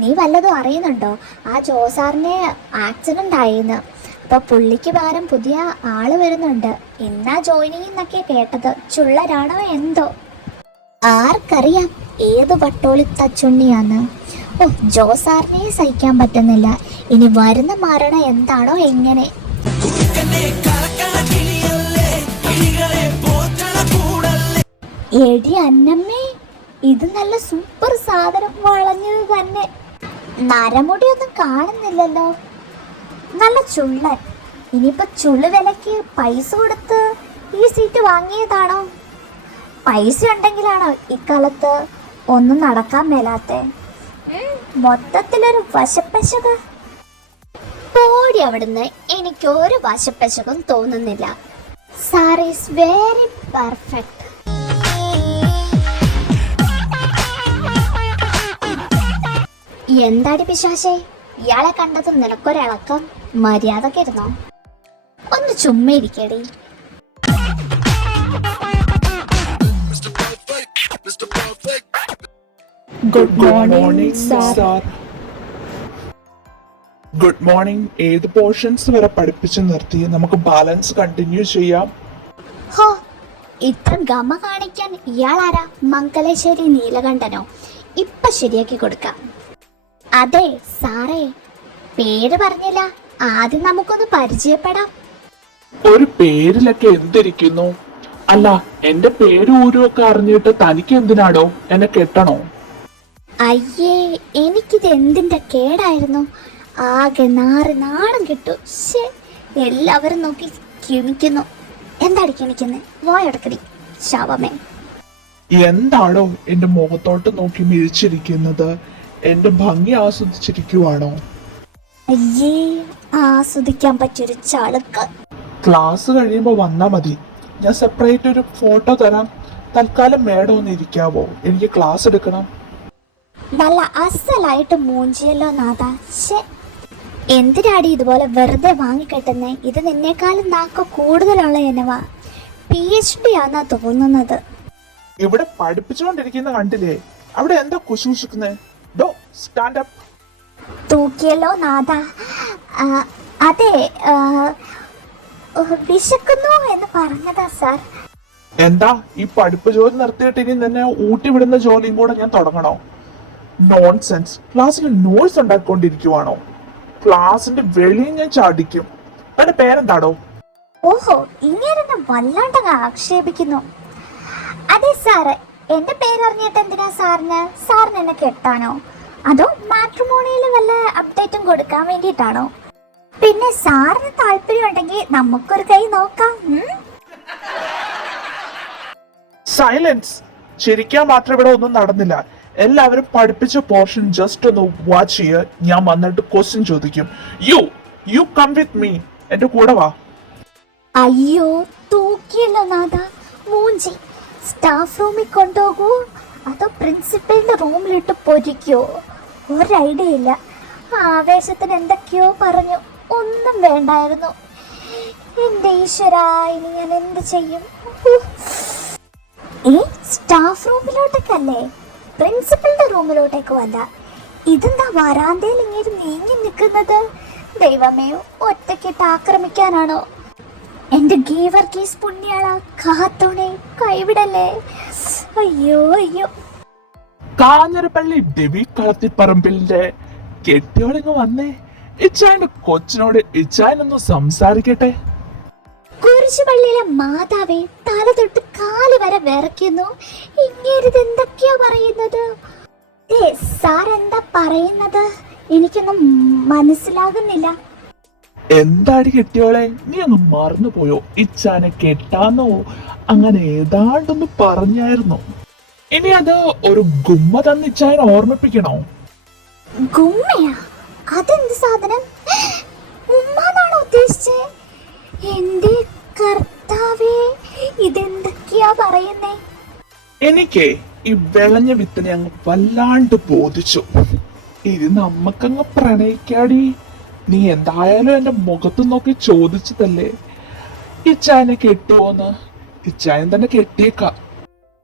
നീ വല്ലതും അറിയുന്നുണ്ടോ? ആ ജോസാറിന് ആക്സിഡന്റ് ആയിന്ന്. അപ്പൊ പുള്ളിക്ക് പകരം പുതിയ ആള് വരുന്നുണ്ട്. എന്നാ ജോയിനിങ് എന്നൊക്കെ കേട്ടത്. ചുള്ളരാണോ എന്തോ, ആർക്കറിയാം ഏത് വട്ടോളി തച്ചുണ്ണിയാന്ന്. ഓ, ജോസാറിനെ സഹിക്കാൻ പറ്റുന്നില്ല. ഇനി വരുന്ന മരണം എന്താണോ എങ്ങനെ. എടി അന്നമ്മേ, ഇത് നല്ല സൂപ്പർ സാധനം. വളഞ്ഞത് തന്നെ. നരമുടിയൊന്നും കാണുന്നില്ലല്ലോ. നല്ല ചുള്ളൻ. ഇനിയിപ്പോ ചുള്ളു വിലക്ക് പൈസ കൊടുത്ത് ഈ സീറ്റ് വാങ്ങിയതാണോ? പൈസ ഉണ്ടെങ്കിലാണോ ഇക്കാലത്ത് ഒന്നും നടക്കാൻ മേലാത്തെ? മൊത്തത്തിലൊരു വശപ്പശക. പോടി അവിടുന്ന്. എനിക്കൊരു വശപ്പശകം തോന്നുന്നില്ല. Sir is very perfect. എന്താടി പിശാശേ, ഇയാളെ കണ്ടത് നിനക്കൊരിളക്കം? മര്യാദക്ക് ഇരുന്നോ. ഒന്ന് ചുമ്മാ ഇരിക്കടി. Good morning sir. Good morning. ഏത് പോർഷൻസ് വരെ പഠിപ്പിച്ചു നിർത്തി? നമുക്ക് ബാലൻസ് കണ്ടിന്യൂ ചെയ്യാം. ഹോ, ഇത്ര ഗമ കാണിക്കാൻ ഇയാളാരാ? മംഗലശ്ശേരി നീലകണ്ഠനോ? ഇപ്പൊ ശരിയാക്കി കൊടുക്കാം. അതെ സാറേ, പേര് പറഞ്ഞില്ല. ആദ്യം നമുക്കൊന്ന് പരിചയപ്പെടാം. ഒരു പേരിലൊക്കെ എന്തിരിക്കുന്നു? അല്ല, എന്റെ പേര് ഊരുമൊക്കെ അറിഞ്ഞിട്ട് തനിക്ക് എന്തിനാടോ എന്നെ കെട്ടണോ? അയ്യേ, എനിക്കിത് എന്തിന്റെ കേടായിരുന്നു. ആകെ നാണം കിട്ടു. എല്ലാവരും നോക്കി കിണിക്കുന്നു. എന്താടി കിണിക്കുന്നേ? വായടക്കടി ശവമേ. എന്താണോ എന്റെ മുഖത്തോട്ട് നോക്കി മിഴിച്ചിരിക്കുന്നത്? എന്റെ ഭംഗി ആസ്വദിച്ചിരിക്കുവാണോ? അയ്യേ, ആസ്വദിക്കാൻ പറ്റിയൊരു ചളുക്ക്. ക്ലാസ് കഴിയുമ്പോ വന്നാ മതി. ഞാൻ സെപ്പറേറ്റ് ഒരു ഫോട്ടോ തരാം. തൽക്കാലം മേഡം ഒന്ന് ഇരിക്കാവോ? എനിക്ക് ക്ലാസ് എടുക്കണം. നല്ല അസലായിട്ട് മൂഞ്ചിയല്ലോ നാഥ. എന്തിനാടി ഇതുപോലെ വെറുതെ വാങ്ങിക്കെട്ടുന്നേ? ഇത് നിന്നേക്കാളും നാക്ക് കൂടുതലുള്ള എന്നവാ. PhD ആന്നാ തോന്നുന്നത്. ഇവിടെ പഠിപ്പിച്ചുകൊണ്ടിരിക്കുന്ന കണ്ടില്ലേ? അവിടെ എന്താ കുശുകുശുക്കുന്നേ? ഡോ സ്റ്റാൻഡ് അപ്പ്. തൂക്കിയല്ലോ നാഥ. അതെ, വിശക്കുന്നു എന്ന് പറഞ്ഞതാ സാർ. എന്താ ഈ പഠിപ്പ് ജോലി നിർത്തിയിട്ട് ഇനി നിന്നെ ഊട്ടി വിടുന്ന ജോലിയും കൂടെ ഞാൻ തുടങ്ങണോ? നോൺസെൻസ്. ക്ലാസ്സിൽ നോയ്സ് ഉണ്ടാക്കിക്കൊണ്ടിരിക്കുവാണോ? ക്ലാസിന്റെ വെളിയിൽ ഞാൻ ചാടിക്കും. എന്റെ പേരെന്താടോ? ഓഹോ, ഇങ്ങനെ വല്ലാണ്ടങ്ങ് ആക്ഷേപിക്കുന്നു. അതെ സാറ്, എന്റെ പേരറിഞ്ഞിട്ട് എന്തിനാ സാറിന്? സാറിന് എന്നെ കെട്ടാനോ? അതോ മാട്രിമോണിയിൽ വല്ല അപ്ഡേറ്റും കൊടുക്കാൻ വേണ്ടിയിട്ടാണോ? പിന്നെ സാറിന് താല്പര്യം ഉണ്ടെങ്കിൽ നമുക്കൊരു കൈ നോക്കാം. സൈലൻസ്. ചിരിക്കാൻ മാത്രം ഇവിടെ ഒന്നും നടന്നില്ല. എല്ലാവരും പഠിപ്പിച്ച പോർഷൻ ജസ്റ്റ് ഒന്ന് വാച്ച് ചെയ്യുക. ഞാൻ വന്നിട്ട് ക്വസ്റ്റ്യൻ ചോദിക്കും. You come with me. എന്റെ കൂടെ വാ. അയ്യോ, തൂക്കിയല്ലോ നാഥ. മൂഞ്ചി. സ്റ്റാഫ് റൂമിൽ കൊണ്ടുപോകൂ അതോ പ്രിൻസിപ്പലിന്റെ റൂമിലിട്ട് പൊരിക്കോ? ഒരു ഐഡിയ ഇല്ല. ആവേശത്തിന് എന്തൊക്കെയോ പറഞ്ഞു. ഒന്നും വേണ്ടായിരുന്നു. എന്റെ ഈശ്വര, ഇനി ഞാൻ എന്ത് ചെയ്യും? സ്റ്റാഫ് റൂമിലോട്ടേക്കല്ലേ, പ്രിൻസിപ്പലിന്റെ റൂമിലോട്ടേക്കും അല്ല. ഇതെന്താ വരാന്തയിൽ ഇങ്ങനെ നീങ്ങി നിൽക്കുന്നത്? ദൈവമേ, ഒറ്റക്കിട്ട് ആക്രമിക്കാനാണോ? എന്റെ ഗീവർഗീസ് പുണ്യാള, കാത്തോണെ, കൈവിടല്ലേ. അയ്യോ അയ്യോ. കാഞ്ഞിരപ്പള്ളി ഡെവി കളത്തിപ്പറമ്പിന്റെ കെട്ടിയോളിങ് വന്നേ. ഇച്ചായന്റെ കൊച്ചിനോട് ഇച്ചായനൊന്ന് സംസാരിക്കട്ടെ. കുരിശുപള്ളിയിലെ മാതാവേ, തല തൊട്ട് കാല് വരെ വിറയ്ക്കുന്നു. ഇങ്ങേരിത് എന്തൊക്കെയാ പറയുന്നത്? സാർ എന്താ പറയുന്നത്? എനിക്കൊന്നും മനസ്സിലാകുന്നില്ല. എന്താടി കെട്ടിയോളെ, നീ അങ്ങ് മറന്നുപോയോ? ഇച്ചാനെ കെട്ടാന്നോ അങ്ങനെ ഏതാണ്ടൊന്ന് പറഞ്ഞായിരുന്നു. ഇനി അത് ഒരു ഗുമ്മ തന്ന് ഇച്ചായനെ ഓർമ്മിപ്പിക്കണോ? ഗുമ്മയാ? അതെന്ത് സാധനം? ഉമ്മാന്നാണോ ഉദ്ദേശിച്ചേ? എന്റെ കർത്താവേ, ഇതെന്തൊക്കെയാ പറയുന്നേ? എനിക്ക് ഈ വിളഞ്ഞ വിത്തിനെ അങ്ങ് വല്ലാണ്ട് ബോധിച്ചു. ഇത് നമ്മക്കങ്ങ് പ്രണയിക്കാടി. നീ എന്തായാലും എന്റെ മുഖത്ത് നോക്കി ചോദിച്ചതല്ലേ ഇച്ചായനെ കെട്ടുവോന്ന്. ഇച്ചായൻ തന്നെ കെട്ടിയേക്കാം.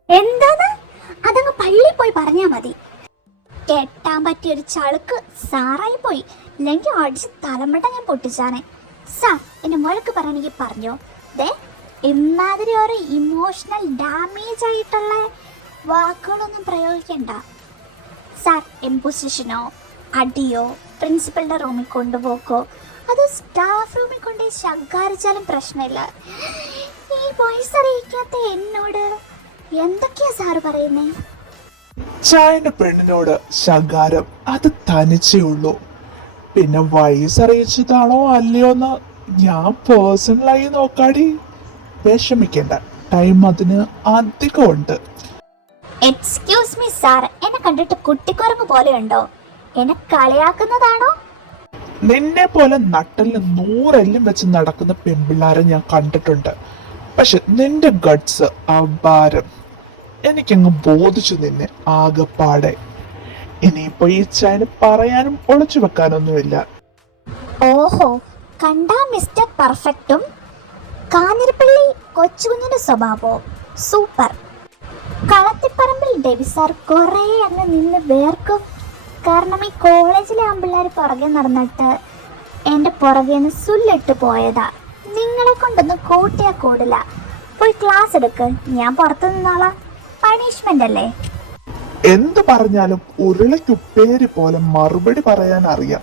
എന്താണ്? അതങ്ങ് പള്ളി പോയി പറഞ്ഞാ മതി. കെട്ടാൻ പറ്റിയൊരു ചളുക്ക് സാറായി പോയി, ഇല്ലെങ്കിൽ അടിച്ച് തലമുട്ട ഞാൻ പൊട്ടിച്ചാനെ. സാർ എന്നെ വഴക്ക് പറയണമെങ്കിൽ പറഞ്ഞോ. ദേ ഇമാതിരി ഒരു ഇമോഷണൽ ഡാമേജ് ആയിട്ടുള്ള വാക്കുകളൊന്നും പ്രയോഗിക്കണ്ട സാർ. ഇമ്പോസിഷനോ അടിയോ പ്രിൻസിപ്പലിന്റെ റൂമിൽ കൊണ്ടുപോക്കോ അത് സ്റ്റാഫ് റൂമിൽ കൊണ്ട് ശകാരിച്ചാലും പ്രശ്നമില്ല. ഈ വോയിസ് അറിയിക്കാത്ത എന്നോട് എന്തൊക്കെയാ സാറ് പറയുന്നേ? ചായന്റെ പെണ്ണിനോട് ശകാരം അത് തനിച്ചേ ഉള്ളൂ. പിന്നെ വയസ്സറിയിച്ചതാണോ അല്ലയോന്ന് ഞാൻ പേഴ്സണലായി നോക്കാടി. വിഷമിക്കണ്ട, ടൈം അതിന് അധികമുണ്ട്. എക്സ്ക്യൂസ് മീ സാർ, എന്നെ കണ്ടിട്ട് കുട്ടിക്കുറങ്ങ് പോലെയുണ്ടോ? എന്നെ കളിയാക്കുന്നതാണോ? നിന്നെ പോലെ നട്ടലിന് 100 എല്ലും വെച്ച് നടക്കുന്ന പെൺപിള്ളാരെ ഞാൻ കണ്ടിട്ടുണ്ട്. പക്ഷെ നിന്റെ ഗട്ട്സ് അപാരം. എനിക്കങ്ങ് ബോധിച്ചു നിന്നെ ആകെപ്പാടെ. ഇനിയിപ്പോ ഈ ചായന് പറയാനും ഒളിച്ചു വെക്കാനൊന്നുമില്ല. ഓഹോ, കണ്ടാ മിസ്റ്റർ പെർഫെക്റ്റും കാഞ്ഞിരപ്പള്ളി കൊച്ചുകുഞ്ഞിന്റെ സ്വഭാവവും സൂപ്പർ. കളത്തിപ്പറമ്പിൽ ഡെവി സാർ കുറേ അങ്ങ് നിന്ന് വേർക്കും. കാരണം ഈ കോളേജിലെ ആമ്പിള്ളേർ പുറകെ നടന്നിട്ട് എൻ്റെ പുറകെ നിന്ന് സുല്ലിട്ട് പോയതാ. നിങ്ങളെ കൊണ്ടൊന്നും കൂട്ടിയാ കൂടില്ല. പോയി ക്ലാസ് എടുക്ക്, ഞാൻ പുറത്തു നിന്നോളാം. പണിഷ്മെന്റ് അല്ലേ? എന്ത് പറഞ്ഞാലും ഉരുളയ്ക്കുപ്പേരി പോലെ മറുപടി പറയാൻ അറിയാം.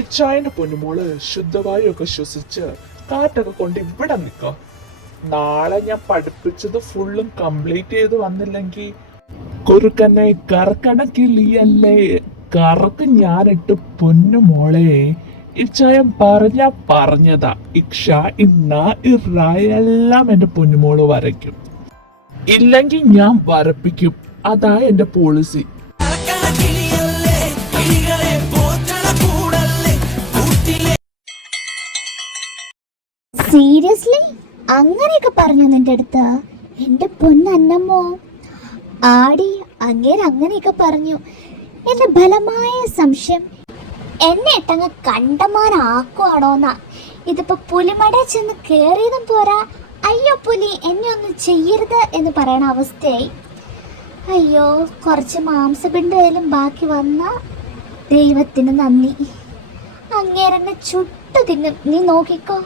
ഇച്ചായന്റെ പൊന്നുമോള് ശുദ്ധവായു ഒക്കെ ശ്വസിച്ച് കാറ്റൊക്കെ കൊണ്ട് ഇവിടെ നിൽക്കാം. നാളെ ഞാൻ പഠിപ്പിച്ചത് ഫുള്ളും കംപ്ലീറ്റ് ചെയ്ത് വന്നില്ലെങ്കിൽ കുറുക്കനെ കറക്കണ കിളിയല്ലേ കറക്ക് ഞാനിട്ട് പൊന്നുമോളെ. ഇച്ചായം പറഞ്ഞതാ. ഇക്ഷ ഇന്ന ഇറായെല്ലാം എന്റെ പൊന്നുമോള് വരയ്ക്കും. ഇല്ലെങ്കിൽ ഞാൻ വരപ്പിക്കും. അതാ എന്റെ പോളിസി. സീരിയസ്ലി അങ്ങനെയൊക്കെ പറഞ്ഞു നിന്റെ അടുത്ത്? എന്റെ പൊന്നമ്മോ ആടി, അങ്ങേര് അങ്ങനെയൊക്കെ പറഞ്ഞു. എന്റെ ബലമായ സംശയം എന്നെ ഇട്ടങ്ങ് കണ്ടമാനാക്കുവാണോന്നാ. ഇതിപ്പോ പുലിമട ചെന്ന് കേറിയതും പോരാ, അയ്യോ പുലി എന്നെ ഒന്നും ചെയ്യരുത് എന്ന് പറയണ അവസ്ഥയായി. അയ്യോ, കുറച്ച് മാംസപിണ്ടയിലും ബാക്കി വന്ന ദൈവത്തിന് നന്ദി. അങ്ങേരെന്നെ ചുട്ടു തിന്നും, നീ നോക്കിക്കോ.